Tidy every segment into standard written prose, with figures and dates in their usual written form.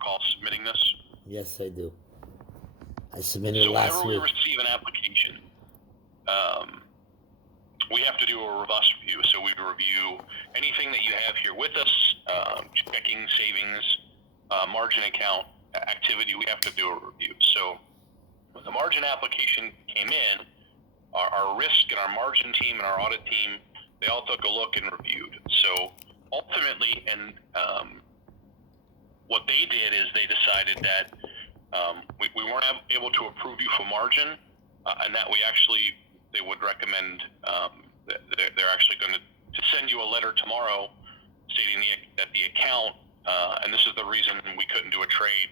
recall submitting this? Yes, I do. I submitted it So last whenever we week. receive an application, we have to do a robust review. So we review anything that you have here with us, checking, savings, margin account activity. We have to do a review. So when the margin application came in, our risk and our margin team and our audit team, they all took a look and reviewed. So ultimately, and what they did is they decided that we weren't able to approve you for margin, and that they would recommend that they're actually going to send you a letter tomorrow stating that the account, and this is the reason we couldn't do a trade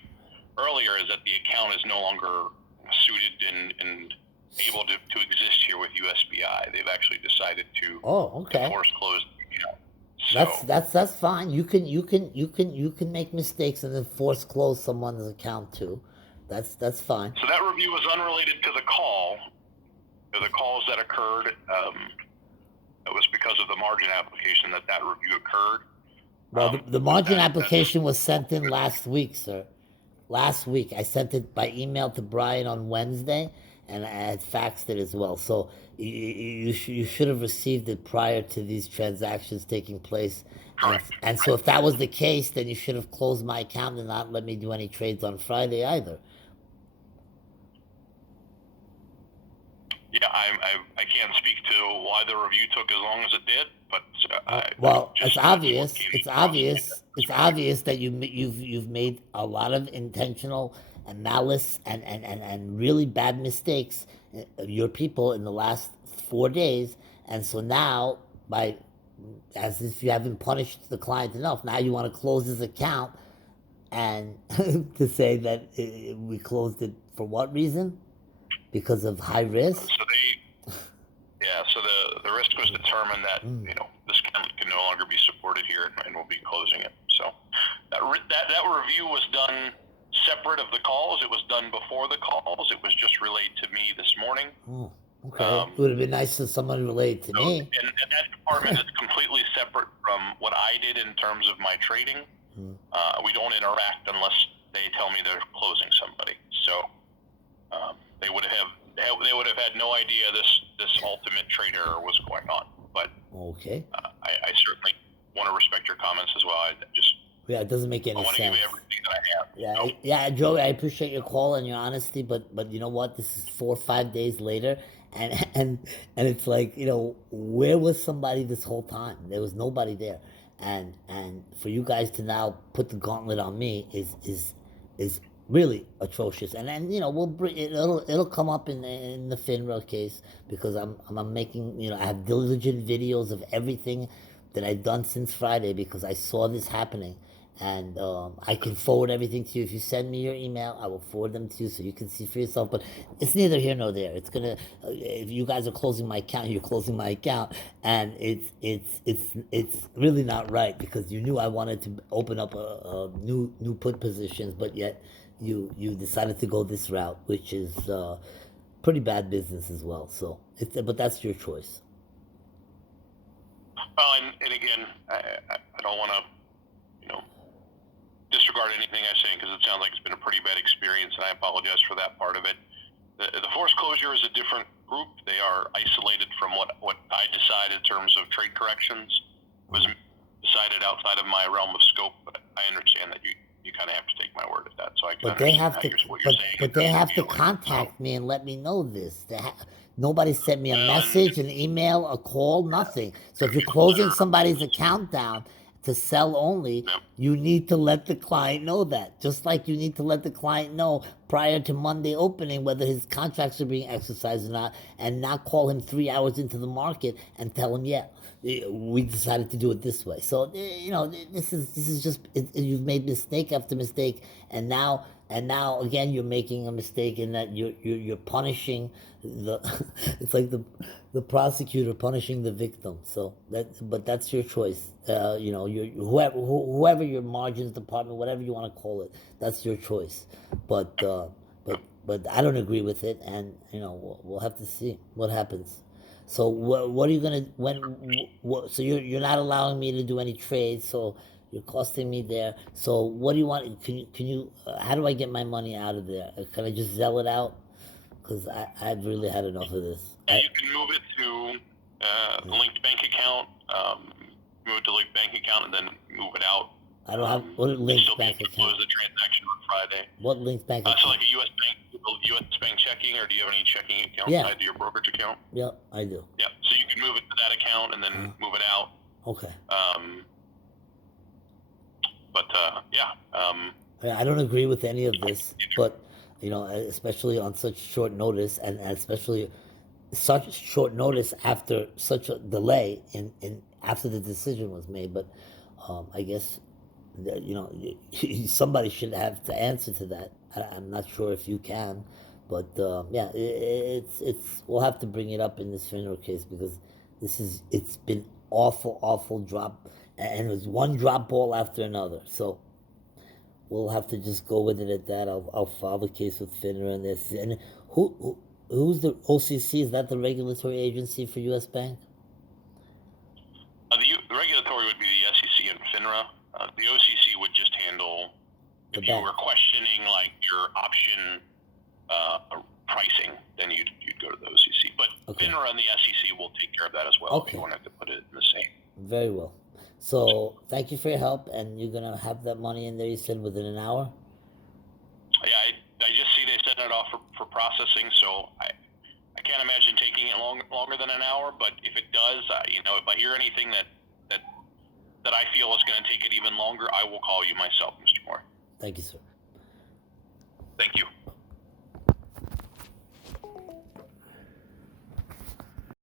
earlier, is that the account is no longer suited and able to exist here with USBI. They've actually decided to force close the account. So, That's fine. You can make mistakes and then force close someone's account too. That's fine. So that review was unrelated to the call. The calls that occurred, it was because of the margin application that review occurred. Well, the margin application was sent in last week, sir. Last week. I sent it by email to Brian on Wednesday, and I had faxed it as well. So you should have received it prior to these transactions taking place. And so if that was the case, then you should have closed my account and not let me do any trades on Friday either. Yeah, I can't speak to why the review took as long as it did, but it's obvious. It's obvious that you've made a lot of intentional and malice and really bad mistakes, your people, in the last 4 days, and so now, as if you haven't punished the client enough, now you want to close his account, and to say that we closed it for what reason? Because of high risk. So the risk was determined that this can no longer be supported here, and we'll be closing it. So that review was done separate of the calls. It was done before the calls. It was just relayed to me this morning. Oh, okay. It would have been nice if someone relayed to me. And that department is completely separate from what I did in terms of my trading. We don't interact unless they tell me they're closing somebody. So they would have had no idea this ultimate trade error was going on. But okay, I certainly want to respect your comments as well. It doesn't make any sense. I want to give you everything that I have. Yeah, Joey, I appreciate your call and your honesty, but you know what? This is 4 or 5 days later, and it's like, where was somebody this whole time? There was nobody there, and for you guys to now put the gauntlet on me is really atrocious. And then it'll come up in the FINRA case, because I'm making, I have diligent videos of everything that I've done since Friday, because I saw this happening. And I can forward everything to you. If you send me your email, I will forward them to you so you can see for yourself. But it's neither here nor there. It's gonna. If you guys are closing my account, you're closing my account, and it's really not right, because you knew I wanted to open up a new put positions, but yet you decided to go this route, which is pretty bad business as well. So but that's your choice. Well, and again, I don't want to disregard anything I'm saying, because it sounds like it's been a pretty bad experience, and I apologize for that part of it. The forced closure is a different group. They are isolated from what I decide in terms of trade corrections. It was decided outside of my realm of scope, but I understand that you kind of have to take my word at that. So I can but they have to contact me and let me know this. Nobody sent me a message, an email, a call, nothing. So if you're closing somebody's account down to sell only, you need to let the client know that. Just like you need to let the client know prior to Monday opening whether his contracts are being exercised or not, and not call him 3 hours into the market and tell him, we decided to do it this way. So this is just you've made mistake after mistake, and now again you're making a mistake in that you're punishing it's like the prosecutor punishing the victim. So but that's your choice. Whoever your margins department, whatever you want to call it, that's your choice. But I don't agree with it, and we'll have to see what happens. So what are you gonna so you're not allowing me to do any trades? So You're costing me there. So what do you want? Can you? How do I get my money out of there? Can I just sell it out? Because I've really had enough of this. Yeah, you can move it to a linked bank account. Move it to linked bank account and then move it out. I don't have what linked Still be bank able to account. close the transaction on Friday. What linked bank account? So like a U.S. bank checking, or do you have any checking account Yeah. tied to your brokerage account? Yep, I do. Yeah. So you can move it to that account and then move it out. Okay. Yeah. I don't agree with any of this, but you know, especially on such short notice, and especially such short notice after such a delay in after the decision was made. But I guess that, you know, somebody should have to answer to that. I'm not sure if you can, but yeah, it's we'll have to bring it up in this FINRA case because it's been awful drop, and it was one drop ball after another. So we'll have to just go with it at that. I'll file the case with FINRA and this. And who's the OCC? Is that the regulatory agency for U.S. Bank? The regulatory would be the SEC and FINRA. The OCC would just handle if you were questioning like your option pricing, then you'd go to the OCC. But FINRA and the SEC will take care of that as well if you wanted to put it in the same. Very well. So thank you for your help, and you're gonna have that money in there. You said within an hour. Yeah, I just see they sent it off for processing, so I can't imagine taking it longer than an hour. But if it does, you know, if I hear anything that I feel is going to take it even longer, I will call you myself, Mr. Moore. Thank you, sir. Thank you.